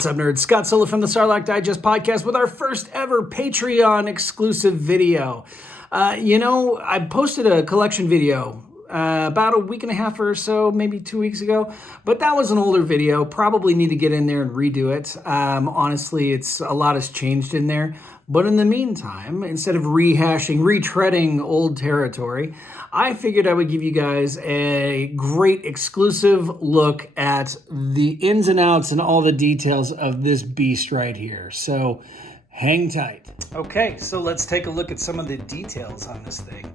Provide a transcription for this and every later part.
What's up, nerds? Scott Sola from the Sarlacc Digest podcast with our first ever Patreon exclusive video. I posted a collection video about a week and a half or so, maybe 2 weeks ago, but that was an older video. Probably need to get in there and redo it. Honestly, a lot has changed in there. But in the meantime, instead of retreading old territory, I figured I would give you guys a great exclusive look at the ins and outs and all the details of this beast right here. So hang tight. Okay, so let's take a look at some of the details on this thing.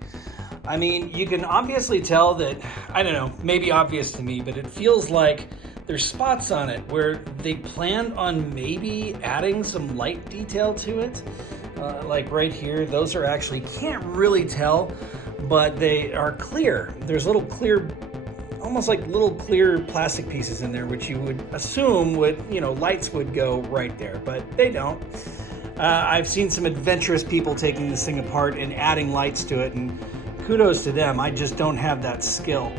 I mean, you can obviously tell that, I don't know, maybe obvious to me, but it feels like there's spots on it where they planned on maybe adding some light detail to it. Like right here, those are actually, can't really tell, but they are clear. There's little clear, almost like little clear plastic pieces in there, which you would assume lights would go right there, but they don't. I've seen some adventurous people taking this thing apart and adding lights to it, and kudos to them. I just don't have that skill.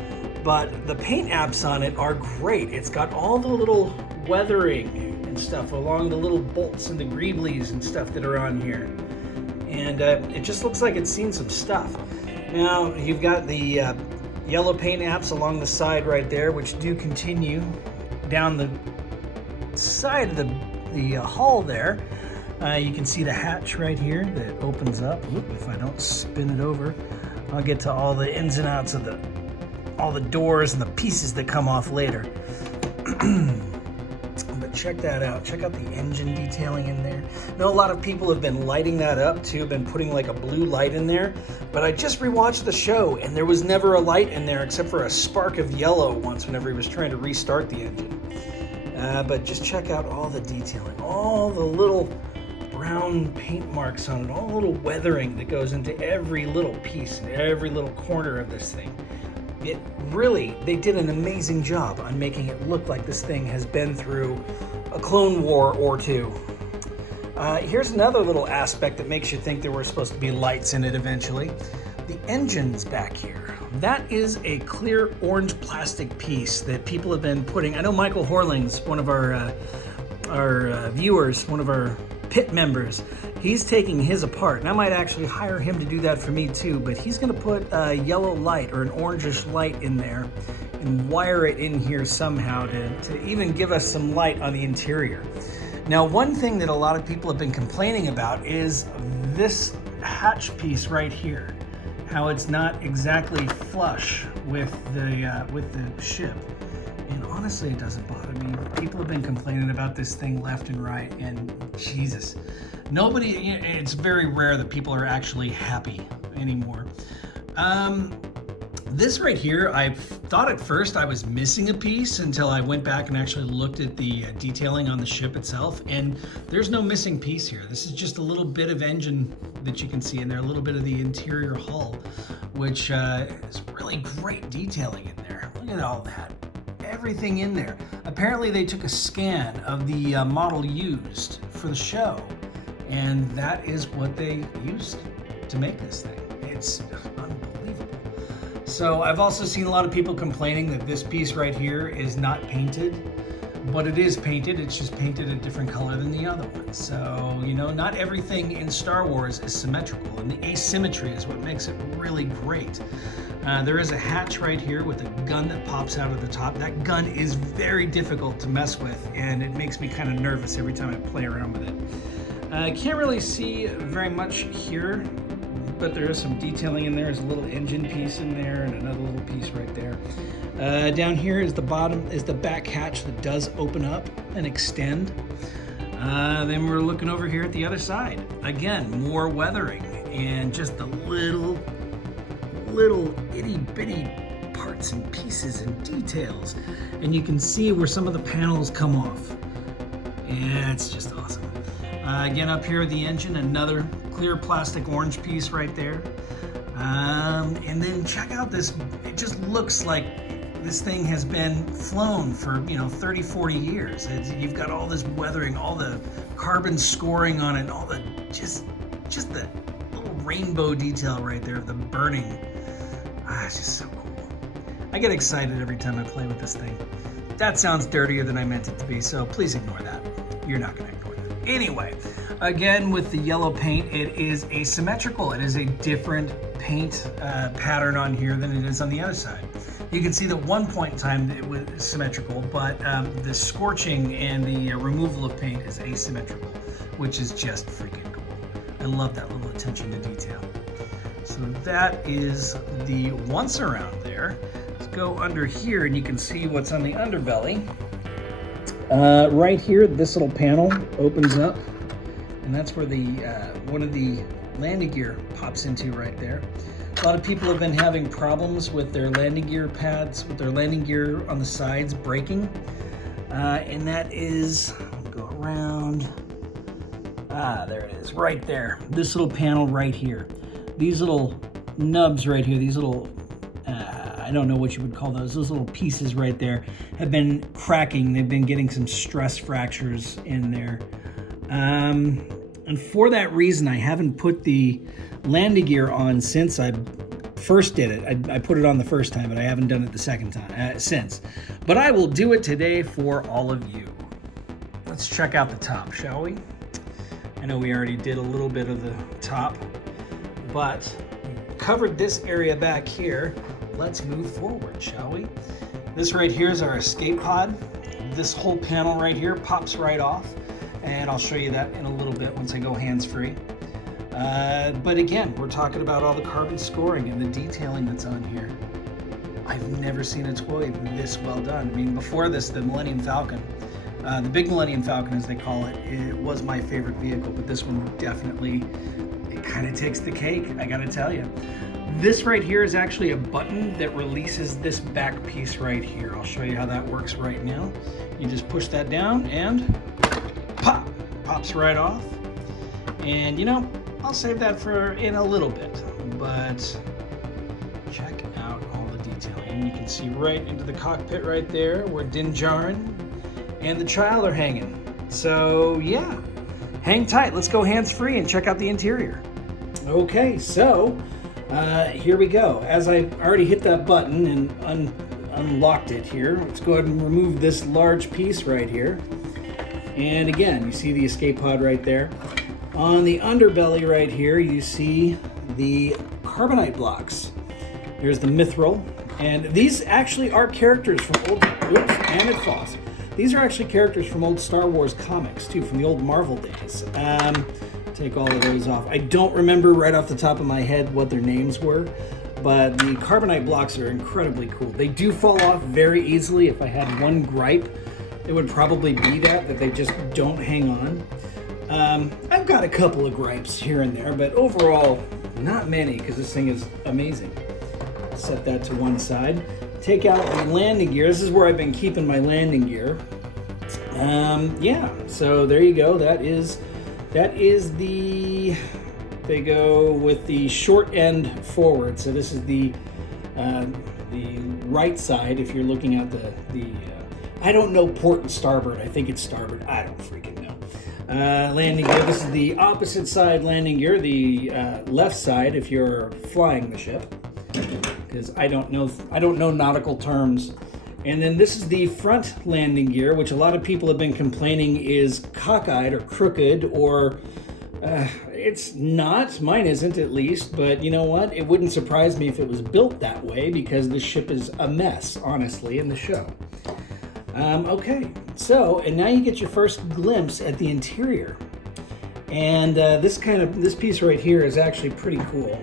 But the paint apps on it are great. It's got all the little weathering and stuff along the little bolts and the greeblies and stuff that are on here. And it just looks like it's seen some stuff. Now, you've got the yellow paint apps along the side right there, which do continue down the side of the hull there. You can see the hatch right here that opens up. Oop, if I don't spin it over, I'll get to all the ins and outs of all the doors and the pieces that come off later. But check that out. Check out the engine detailing in there. I know a lot of people have been lighting that up too, been putting like a blue light in there, but I just rewatched the show and there was never a light in there except for a spark of yellow once whenever he was trying to restart the engine. But just check out all the detailing, all the little brown paint marks on it, all the little weathering that goes into every little piece and every little corner of this thing. They did an amazing job on making it look like this thing has been through a Clone War or two. Here's another little aspect that makes you think there were supposed to be lights in it eventually. The engine's back here. That is a clear orange plastic piece that people have been putting. I know Michael Horling's one of our viewers, one of our pit members. He's taking his apart, and I might actually hire him to do that for me too, but he's going to put a yellow light or an orangish light in there and wire it in here somehow to even give us some light on the interior. Now, one thing that a lot of people have been complaining about is this hatch piece right here, how it's not exactly flush with the ship. And honestly, it doesn't bother me. People have been complaining about this thing left and right, and Jesus. It's very rare that people are actually happy anymore. This right here, I thought at first I was missing a piece until I went back and actually looked at the detailing on the ship itself, and there's no missing piece here. This is just a little bit of engine that you can see in there, a little bit of the interior hull, which is really great detailing in there. Look at all that. Everything in there. Apparently they took a scan of the model used for the show, and that is what they used to make this thing. It's unbelievable. So I've also seen a lot of people complaining that this piece right here is not painted, but it is painted. It's just painted a different color than the other one. So, not everything in Star Wars is symmetrical, and the asymmetry is what makes it really great. There is a hatch right here with a gun that pops out of the top. That gun is very difficult to mess with, and it makes me kind of nervous every time I play around with it. I can't really see very much here, but there is some detailing in there. There's a little engine piece in there and another little piece right there. Down here is the back hatch that does open up and extend. Then we're looking over here at the other side. Again, more weathering and just the little itty bitty parts and pieces and details. And you can see where some of the panels come off. Yeah, it's just awesome. Again, up here, the engine, another clear plastic orange piece right there. And then check out this. It just looks like this thing has been flown for 30, 40 years. You've got all this weathering, all the carbon scoring on it, and all the just the little rainbow detail right there of the burning. It's just so cool. I get excited every time I play with this thing. That sounds dirtier than I meant it to be, so please ignore that. you're not gonna ignore that. Anyway, again, with the yellow paint, it is asymmetrical. It is a different paint pattern on here than it is on the other side. You can see that one point in time it was symmetrical, but the scorching and the removal of paint is asymmetrical, which is just freaking cool. I love that little attention to detail. So that is the once around there. Let's go under here and you can see what's on the underbelly. Right here, this little panel opens up, and that's where the one of the landing gear pops into right there. A lot of people have been having problems with their landing gear pads, with their landing gear on the sides breaking. And that is, I'll go around. There it is, right there. This little panel right here. These little nubs right here, these little, I don't know what you would call those little pieces right there have been cracking. They've been getting some stress fractures in there. And for that reason, I haven't put the landing gear on since I first did it. I put it on the first time, but I haven't done it the second time since. But I will do it today for all of you. Let's check out the top, shall we? I know we already did a little bit of the top, but covered this area back here. Let's move forward, shall we? This right here is our escape pod. This whole panel right here pops right off, and I'll show you that in a little bit once I go hands-free. But again, we're talking about all the carbon scoring and the detailing that's on here. I've never seen a toy this well done. I mean, before this, the Millennium Falcon, the big Millennium Falcon as they call it, it was my favorite vehicle, but this one definitely, it kind of takes the cake, I gotta tell you. This right here is actually a button that releases this back piece right here. I'll show you how that works right now. You just push that down and pop, pops right off. And you know, I'll save that for in a little bit, but check out all the detailing. You can see right into the cockpit right there where Din Djarin and the child are hanging. So yeah, hang tight. Let's go hands-free and check out the interior. Okay, so here we go. As I already hit that button and unlocked it here, let's go ahead and remove this large piece right here. And again, you see the escape pod right there. On the underbelly right here, you see the carbonite blocks. There's the mithril, and these actually are characters from old, oops, and it falls. These are actually characters from old Star Wars comics too, from the old Marvel days. Take all of those off. I don't remember right off the top of my head what their names were, but the carbonite blocks are incredibly cool. They do fall off very easily. If I had one gripe, it would probably be that they just don't hang on. I've got a couple of gripes here and there, but overall, not many, because this thing is amazing. Set that to one side. Take out the landing gear. This is where I've been keeping my landing gear. Yeah, so there you go. That is the, they go with the short end forward. So this is the right side if you're looking at the I don't know port and starboard. I think it's starboard. I don't freaking know. Landing gear. This is the opposite side landing gear, the left side if you're flying the ship, because I don't know nautical terms. And then this is the front landing gear, which a lot of people have been complaining is cockeyed or crooked, or it's not. Mine isn't, at least. But you know what? It wouldn't surprise me if it was built that way, because the ship is a mess, honestly, in the show. Okay, so, and now you get your first glimpse at the interior. And this piece right here is actually pretty cool.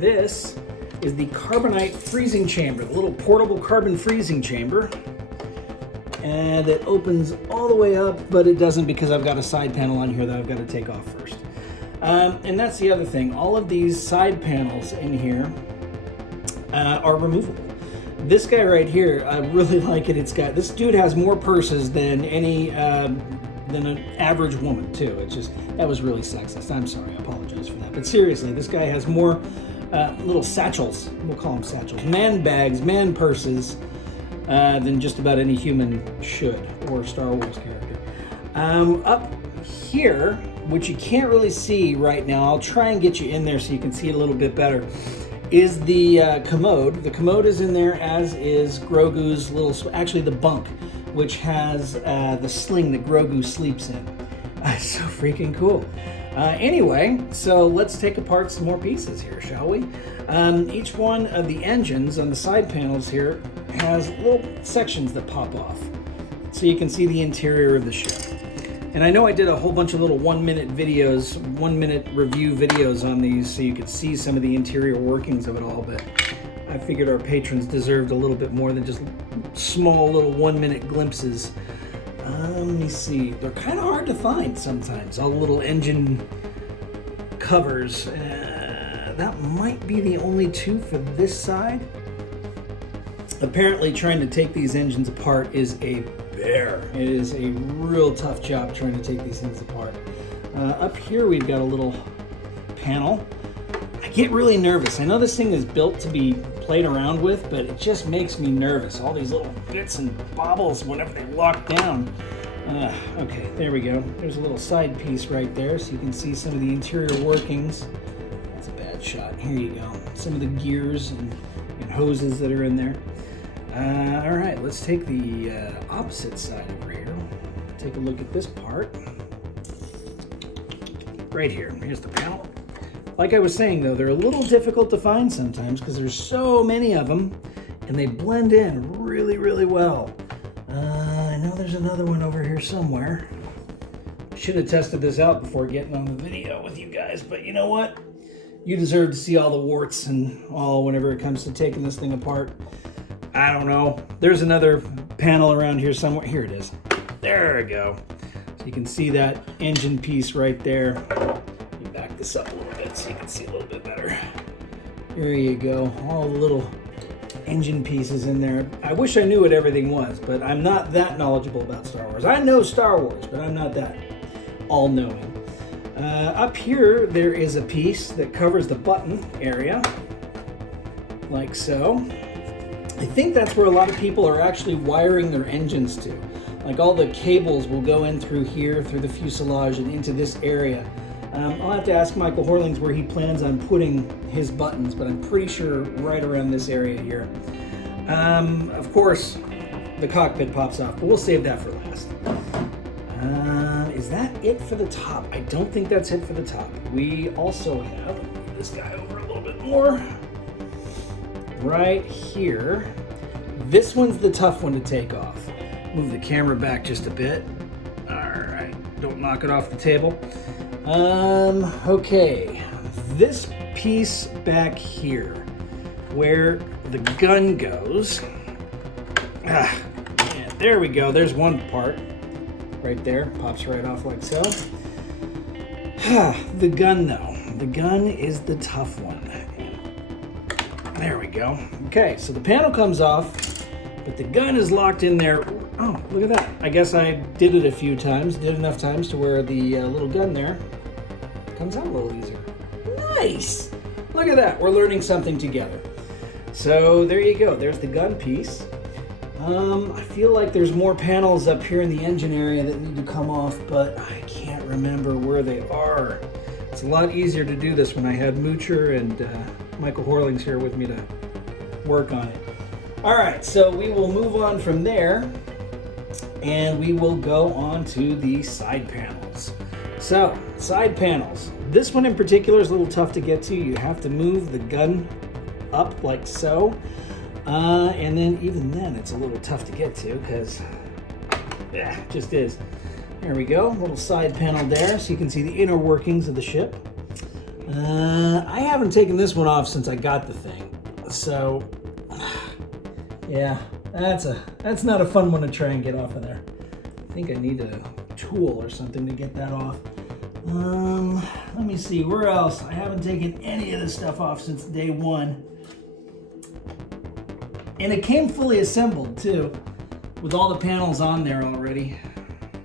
This is the carbonite freezing chamber, the little portable carbon freezing chamber. And it opens all the way up, but it doesn't, because I've got a side panel on here that I've got to take off first. And that's the other thing. All of these side panels in here are removable. This guy right here, I really like it. This dude has more purses than than an average woman too. It's just, that was really sexist. I'm sorry, I apologize for that. But seriously, this guy has more little satchels, we'll call them satchels, man bags, man purses, than just about any human should, or Star Wars character. Up here, which you can't really see right now, I'll try and get you in there so you can see it a little bit better, is the commode. The commode is in there, as is Grogu's actually the bunk, which has the sling that Grogu sleeps in. So freaking cool. Anyway, so let's take apart some more pieces here, shall we? Each one of the engines on the side panels here has little sections that pop off, so you can see the interior of the ship. And I know I did a whole bunch of little 1-minute videos, 1-minute review videos on these so you could see some of the interior workings of it all, but I figured our patrons deserved a little bit more than just small little 1-minute glimpses. Let me see. They're kind of hard to find sometimes. All the little engine covers. That might be the only two for this side. Apparently, trying to take these engines apart is a bear. It is a real tough job trying to take these things apart. Up here, we've got a little panel. I get really nervous. I know this thing is built to be played around with, but it just makes me nervous. All these little bits and bobbles whenever they lock down. Okay, there we go. There's a little side piece right there, so you can see some of the interior workings. That's a bad shot. Here you go. Some of the gears and hoses that are in there. All right, let's take the opposite side over here. Take a look at this part. Right here. Here's the panel. Like I was saying, though, they're a little difficult to find sometimes because there's so many of them, and they blend in really, really well. I know there's another one over here somewhere. Should have tested this out before getting on the video with you guys, but you know what? You deserve to see all the warts and all whenever it comes to taking this thing apart. I don't know. There's another panel around here somewhere. Here it is. There we go. So you can see that engine piece right there. Let me back this up a little bit so you can see a little bit better. There you go. All the little engine pieces in there. I wish I knew what everything was, but I'm not that knowledgeable about Star Wars. I know Star Wars, but I'm not that all-knowing. Up here, there is a piece that covers the button area, like so. I think that's where a lot of people are actually wiring their engines to. Like all the cables will go in through here, through the fuselage and into this area. I'll have to ask Michael Horlings where he plans on putting his buttons, but I'm pretty sure right around this area here. Of course, the cockpit pops off, but we'll save that for last. Is that it for the top? I don't think that's it for the top. We also have, move this guy over a little bit more. Right here. This one's the tough one to take off. Move the camera back just a bit. All right, don't knock it off the table. Okay, this piece back here, where the gun goes. Yeah, there we go. There's one part right there. Pops right off like so. The gun, though. The gun is the tough one. There we go. Okay, so the panel comes off, but the gun is locked in there. Oh, look at that. I guess I did it a few times, did enough times to where the little gun there comes out a little easier. Nice! Look at that. We're learning something together. So there you go. There's the gun piece. I feel like there's more panels up here in the engine area that need to come off, but I can't remember where they are. It's a lot easier to do this when I had Moocher and Michael Horlings here with me to work on it. All right, so we will move on from there, and we will go on to the side panels. So, side panels. This one in particular is a little tough to get to. You have to move the gun up like so. And then even then, it's a little tough to get to because, yeah, it just is. There we go, little side panel there so you can see the inner workings of the ship. I haven't taken this one off since I got the thing. So, yeah, that's not a fun one to try and get off of there. I think I need a tool or something to get that off. Let me see, where else? I haven't taken any of this stuff off since day one. And it came fully assembled too, with all the panels on there already.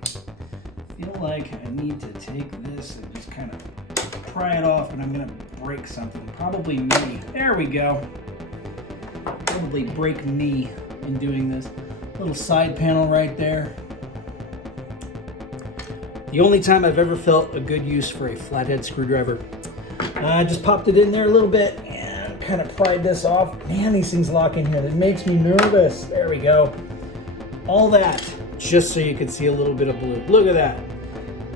I feel like I need to take this and just kind of pry it off, and I'm gonna break something. Probably me. There we go. Probably break me in doing this. Little side panel right there. The only time I've ever felt a good use for a flathead screwdriver. I just popped it in there a little bit and kind of pried this off. Man, these things lock in here. That makes me nervous. There we go. All that just so you could see a little bit of blue. Look at that.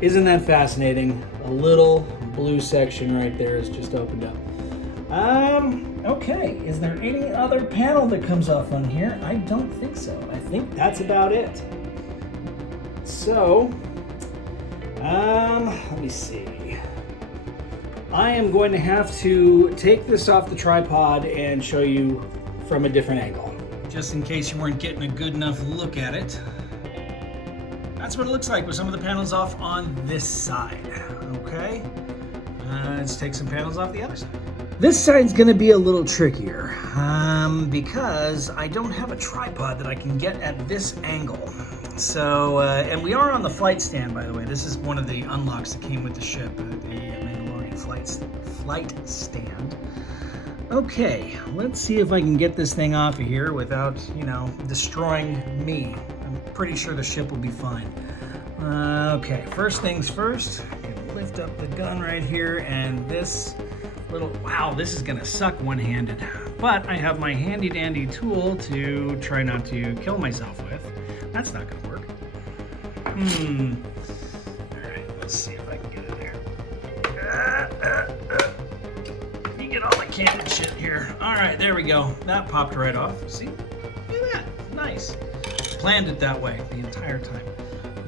Isn't that fascinating? A little blue section right there is just opened up. Okay, is there any other panel that comes off on here? I don't think so. I think that's about it. So, let me see. I am going to have to take this off the tripod and show you from a different angle. Just in case you weren't getting a good enough look at it. That's what it looks like with some of the panels off on this side, okay? Let's take some panels off the other side. This side's gonna be a little trickier because I don't have a tripod that I can get at this angle. So, and we are on the flight stand, by the way. This is one of the unlocks that came with the ship, the Mandalorian flight stand. Okay, let's see if I can get this thing off of here without, you know, destroying me. I'm pretty sure the ship will be fine. Okay, first things first, lift up the gun right here, and this little, wow, this is gonna suck one-handed. But I have my handy dandy tool to try not to kill myself with. That's not gonna work. All right, let's see if I can get in there. Let me get all my camera shit here. All right, there we go. That popped right off. See? Look at that. Nice. Planned it that way the entire time.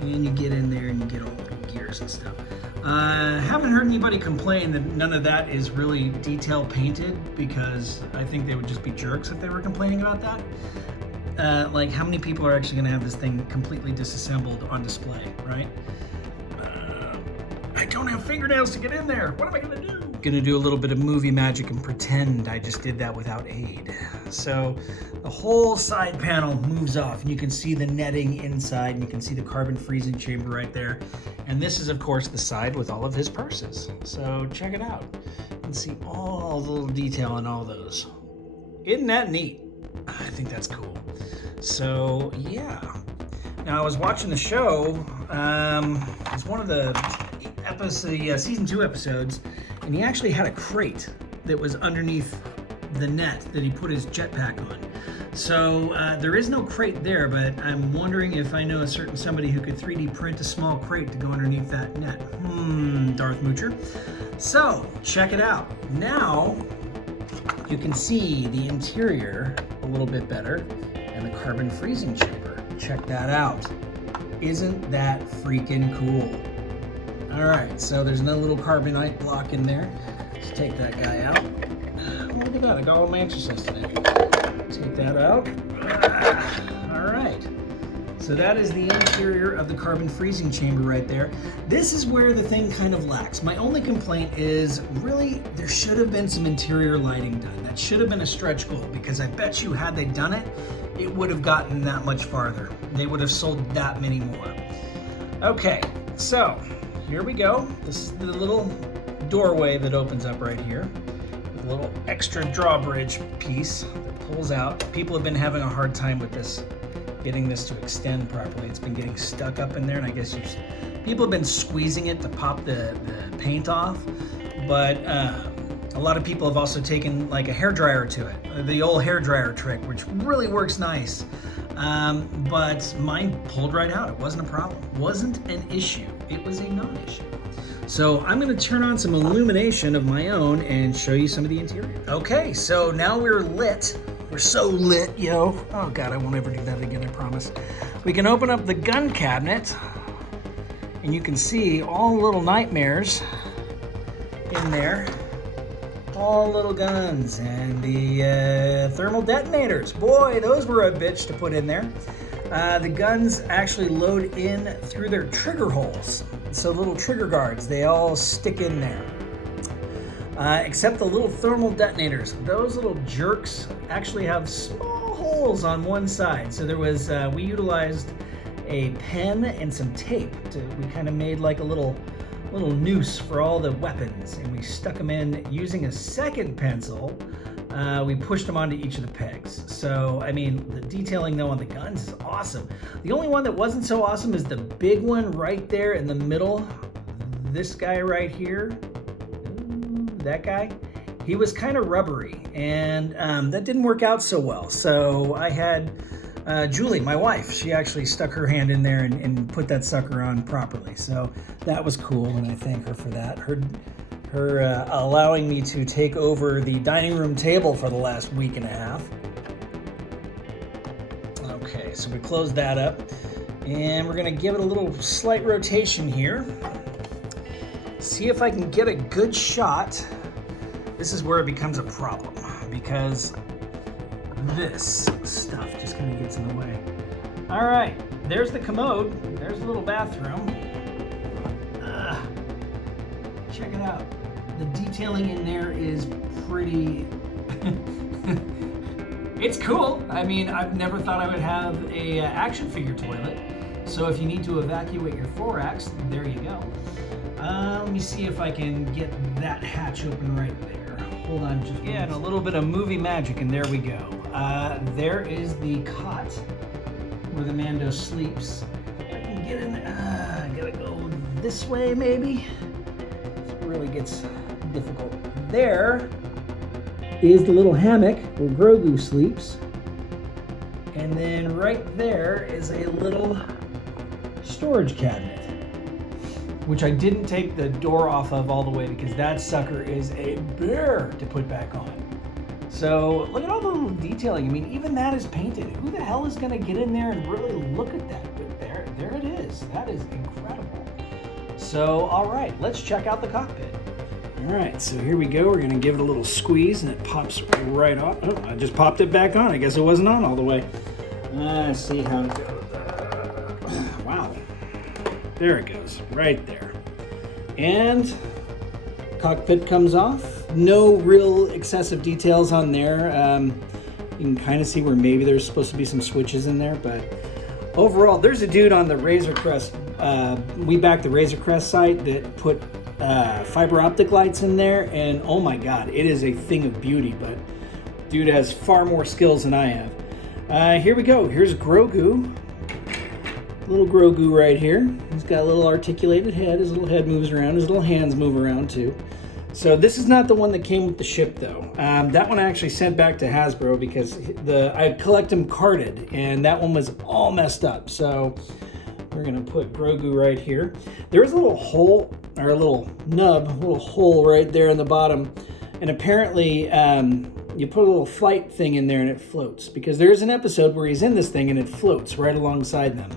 And you get in there and you get all the little gears and stuff. Haven't heard anybody complain that none of that is really detail painted, because I think they would just be jerks if they were complaining about that. Like, how many people are actually going to have this thing completely disassembled on display, right? I don't have fingernails to get in there. What am I going to do? Gonna do a little bit of movie magic and pretend I just did that without aid. So the whole side panel moves off, and you can see the netting inside, and you can see the carbon freezing chamber right there. And this is, of course, the side with all of his purses. So check it out. You can see all the little detail in all those. Isn't that neat? I think that's cool. So yeah. Now I was watching the show. It's one of the season 2 episodes, and he actually had a crate that was underneath the net that he put his jetpack on. So there is no crate there, but I'm wondering if I know a certain somebody who could 3D print a small crate to go underneath that net. Darth Moocher. So check it out. Now you can see the interior a little bit better and the carbon freezing chamber. Check that out. Isn't that freaking cool? All right, so there's no little carbonite block in there. Let's take that guy out. Oh, look at that, I got all my exercise today. Take that out. All right, so that is the interior of the carbon freezing chamber right there. This is where the thing kind of lacks. My only complaint is, really, there should have been some interior lighting done. That should have been a stretch goal, because I bet you had they done it, it would have gotten that much farther. They would have sold that many more. Okay, so here we go. This is the little doorway that opens up right here with a little extra drawbridge piece that pulls out. People have been having a hard time with this, getting this to extend properly. It's been getting stuck up in there, and I guess people have been squeezing it to pop the paint off, but a lot of people have also taken like a hairdryer to it, the old hairdryer trick, which really works nice. But mine pulled right out. It wasn't a problem. Wasn't an issue. It was a non-issue. So I'm going to turn on some illumination of my own and show you some of the interior. Okay, so now we're lit. We're so lit, yo. Oh God, I won't ever do that again, I promise. We can open up the gun cabinet, and you can see all the little nightmares in there. All little guns and the thermal detonators. Boy, those were a bitch to put in there. The guns actually load in through their trigger holes. So little trigger guards, they all stick in there. Except the little thermal detonators. Those little jerks actually have small holes on one side. So there was, we utilized a pen and some tape. We kind of made like a little noose for all the weapons, and we stuck them in using a second pencil. We pushed them onto each of the pegs. So, I mean, the detailing though on the guns is awesome. The only one that wasn't so awesome is the big one right there in the middle. This guy right here, that guy, he was kind of rubbery, and that didn't work out so well. So I had Julie, my wife, she actually stuck her hand in there and put that sucker on properly. So that was cool, and I thank her for that. Her allowing me to take over the dining room table for the last week and a half. Okay, so we close that up, and we're gonna give it a little slight rotation here. See if I can get a good shot. This is where it becomes a problem, because this stuff just kind of gets in the way. All right, there's the commode. There's the little bathroom. Check it out. The detailing in there is pretty... It's cool. I mean, I've never thought I would have a action figure toilet. So if you need to evacuate your thorax, there you go. Let me see if I can get that hatch open right there. Hold on just and a little bit of movie magic, and there we go. There is the cot where the Mando sleeps. I can get in there. I gotta go this way maybe. This really gets difficult. There is the little hammock where Grogu sleeps. And then right there is a little storage cabinet, which I didn't take the door off of all the way because that sucker is a bear to put back on. So look at all the little detailing. I mean, even that is painted. Who the hell is gonna get in there and really look at that? But there it is. That is incredible. So, all right, let's check out the cockpit. All right, so here we go. We're gonna give it a little squeeze and it pops right off. Oh, I just popped it back on. I guess it wasn't on all the way. Let's see how it goes. Wow. There it goes, right there. And cockpit comes off. No real excessive details on there. You can kind of see where maybe there's supposed to be some switches in there, but overall, there's a dude on the Razor Crest. We backed the Razor Crest site that put fiber optic lights in there, and oh my God, it is a thing of beauty, but dude has far more skills than I have. Here we go. Here's Grogu. Little Grogu right here. He's got a little articulated head. His little head moves around. His little hands move around too. So this is not the one that came with the ship though. That one I actually sent back to Hasbro because I collect them carded, and that one was all messed up. So we're gonna put Grogu right here. There's a little hole, or a little nub, a little hole right there in the bottom. And apparently you put a little flight thing in there and it floats, because there's an episode where he's in this thing and it floats right alongside them.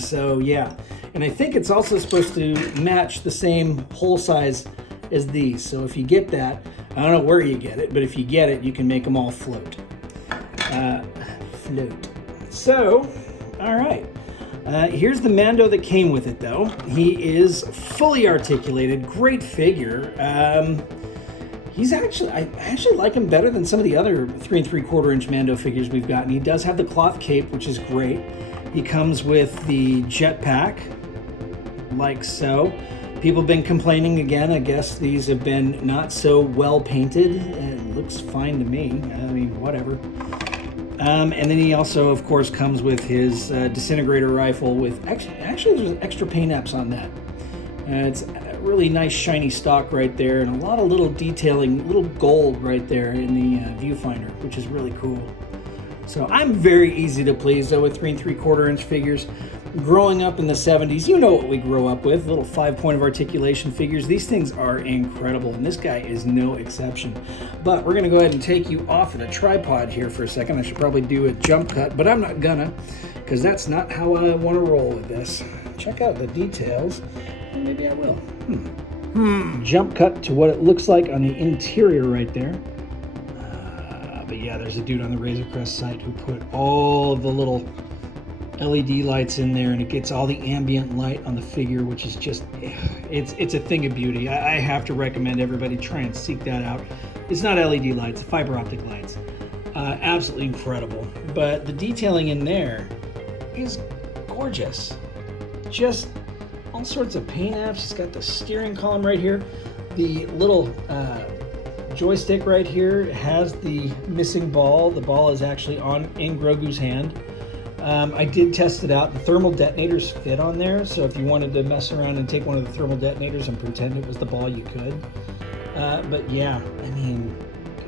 So yeah, and I think it's also supposed to match the same hole size as these. So if you get that, I don't know where you get it, but if you get it, you can make them all float. So, all right. Here's the Mando that came with it though. He is fully articulated, great figure. I actually like him better than some of the other 3 3/4 inch Mando figures we've gotten. He does have the cloth cape, which is great. He comes with the jetpack, like so. People have been complaining again. I guess these have been not so well painted. It looks fine to me. I mean, whatever. And then he also, of course, comes with his disintegrator rifle with actually there's extra paint apps on that. It's a really nice shiny stock right there, and a lot of little detailing, little gold right there in the viewfinder, which is really cool. So I'm very easy to please though with 3 3/4 inch figures. Growing up in the 70s, you know what we grew up with, little 5-point of articulation figures. These things are incredible, and this guy is no exception. But we're gonna go ahead and take you off of the tripod here for a second. I should probably do a jump cut, but I'm not gonna, because that's not how I wanna roll with this. Check out the details. Maybe I will. Jump cut to what it looks like on the interior right there. But yeah, there's a dude on the Razor Crest site who put all of the little LED lights in there, and it gets all the ambient light on the figure, which is just, it's a thing of beauty. I have to recommend everybody try and seek that out. It's not LED lights, fiber optic lights. Absolutely incredible. But the detailing in there is gorgeous. Just all sorts of paint apps. It's got the steering column right here. The little joystick right here has the missing ball. The ball is actually in Grogu's hand. I did test it out. The thermal detonators fit on there, so if you wanted to mess around and take one of the thermal detonators and pretend it was the ball, you could. But yeah, I mean,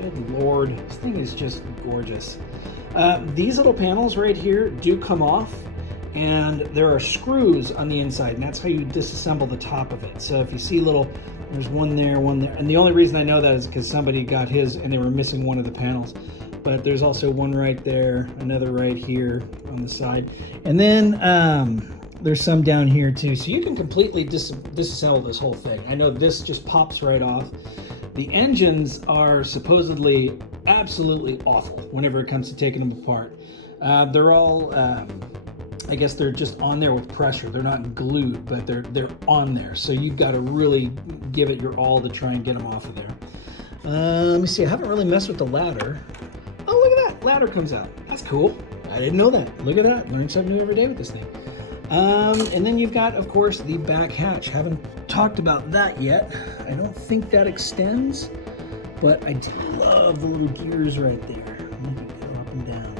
good Lord, this thing is just gorgeous. These little panels right here do come off, and there are screws on the inside, and that's how you disassemble the top of it. So if you see there's one there, and the only reason I know that is because somebody got his and they were missing one of the panels. But there's also one right there, another right here on the side, and then there's some down here too. So you can completely disassemble this whole thing. I know this just pops right off. The engines are supposedly absolutely awful whenever it comes to taking them apart. They're all, I guess they're just on there with pressure. They're not glued, but they're on there. So you've got to really give it your all to try and get them off of there. Let me see, I haven't really messed with the ladder. Oh, look at that, ladder comes out. That's cool. I didn't know that. Look at that, learn something new every day with this thing. And then you've got, of course, the back hatch. Haven't talked about that yet. I don't think that extends, but I do love the little gears right there. Make it go up and down.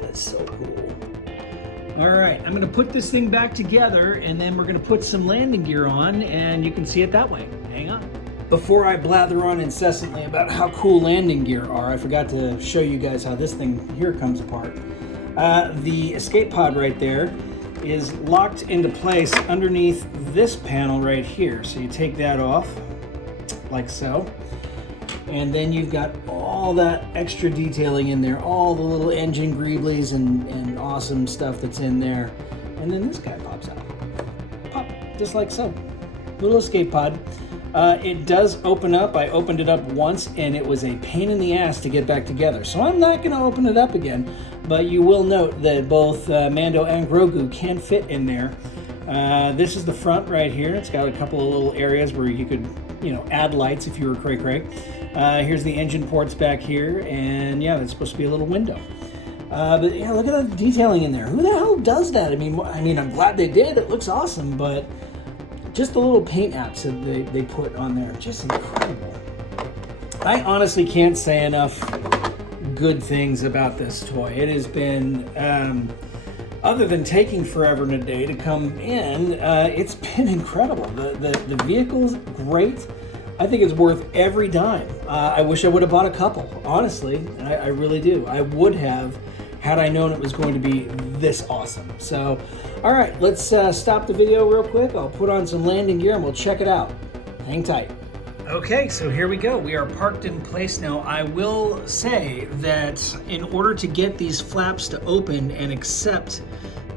That's so cool. All right, I'm gonna put this thing back together, and then we're gonna put some landing gear on, and you can see it that way. Hang on. Before I blather on incessantly about how cool landing gear are, I forgot to show you guys how this thing here comes apart. The escape pod right there is locked into place underneath this panel right here. So you take that off, like so. And then you've got all that extra detailing in there, all the little engine greeblies and awesome stuff that's in there. And then this guy pops out. Pop, just like so. Little escape pod. It does open up. I opened it up once and it was a pain in the ass to get back together. So I'm not gonna open it up again, but you will note that both Mando and Grogu can fit in there. This is the front right here. It's got a couple of little areas where you could, add lights if you were cray-cray. Here's the engine ports back here, and yeah, that's supposed to be a little window. But yeah, look at the detailing in there. Who the hell does that? I mean, I'm glad they did. It looks awesome, but just the little paint apps that they put on there, just incredible. I honestly can't say enough good things about this toy. It has been, other than taking forever and a day to come in, it's been incredible. The vehicle's great. I think it's worth every dime. I wish I would have bought a couple, honestly. I really do. I would have, had I known it was going to be this awesome. So, all right, let's stop the video real quick. I'll put on some landing gear and we'll check it out. Hang tight. Okay, so here we go. We are parked in place now. I will say that in order to get these flaps to open and accept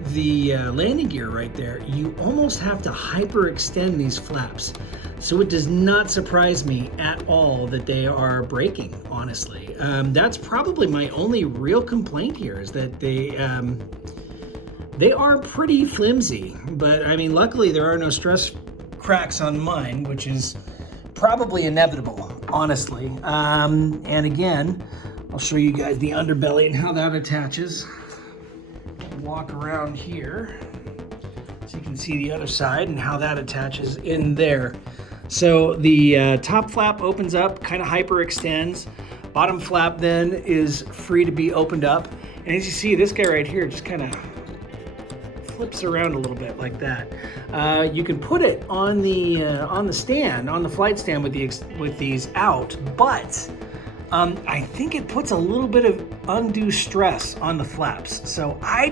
the landing gear right there, you almost have to hyperextend these flaps. So it does not surprise me at all that they are breaking, honestly. That's probably my only real complaint here, is that they are pretty flimsy. But I mean, luckily there are no stress cracks on mine, which is probably inevitable, honestly. And again, I'll show you guys the underbelly and how that attaches. Walk around here so you can see the other side and how that attaches in there. So the top flap opens up, kind of hyperextends. Bottom flap then is free to be opened up. And as you see, this guy right here just kind of flips around a little bit like that. You can put it on the stand, on the flight stand with these out, but I think it puts a little bit of undue stress on the flaps. So I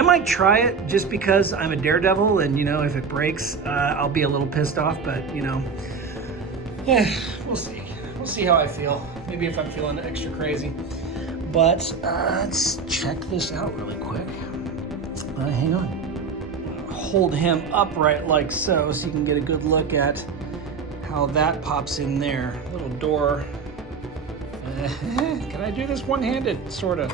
might try it just because I'm a daredevil, and if it breaks, I'll be a little pissed off, but we'll see. We'll see how I feel. Maybe if I'm feeling extra crazy. But let's check this out really quick. Hang on. Hold him upright like so you can get a good look at how that pops in there. Little door. Can I do this one-handed? Sort of.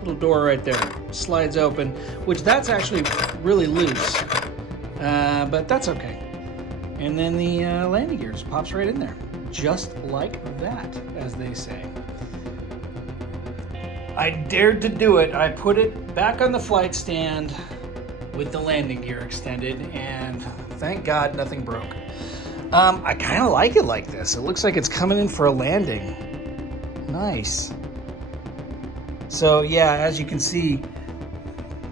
Little door right there. Slides open, which that's actually really loose. But that's okay. And then the landing gear just pops right in there. Just like that, as they say. I dared to do it. I put it back on the flight stand with the landing gear extended, and thank God nothing broke. I kind of like it like this. It looks like it's coming in for a landing. Nice. So yeah, as you can see,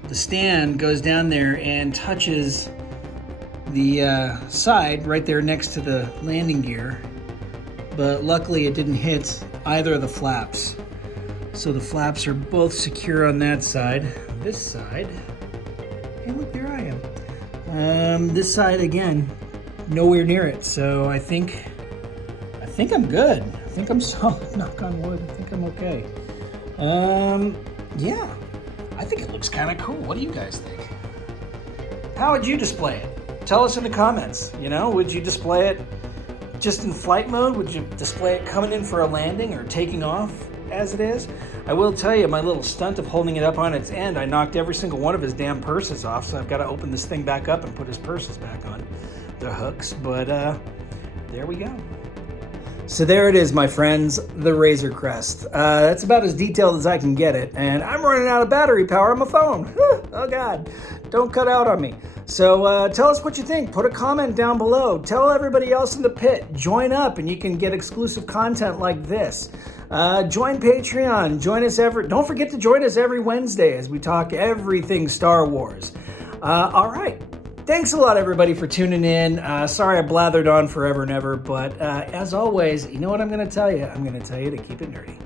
the stand goes down there and touches the side right there next to the landing gear, but luckily it didn't hit either of the flaps. So the flaps are both secure on that side. This side, hey look, there I am. This side again, nowhere near it. So I think I'm good. I think I'm solid, knock on wood. I think I'm okay. Yeah, I think it looks kind of cool. What do you guys think? How would you display it? Tell us in the comments. You know, would you display it just in flight mode? Would you display it coming in for a landing or taking off as it is? I will tell you, my little stunt of holding it up on its end, I knocked every single one of his damn purses off, so I've got to open this thing back up and put his purses back on the hooks, but there we go. So there it is, my friends, the Razor Crest. That's about as detailed as I can get it, and I'm running out of battery power on my phone. Oh God, don't cut out on me. So tell us what you think. Put a comment down below. Tell everybody else in the pit. Join up and you can get exclusive content like this. Join Patreon. Join us don't forget to join us every Wednesday as we talk everything Star Wars. All right. Thanks a lot, everybody, for tuning in. Sorry I blathered on forever and ever, but as always, you know what I'm going to tell you? I'm going to tell you to keep it nerdy.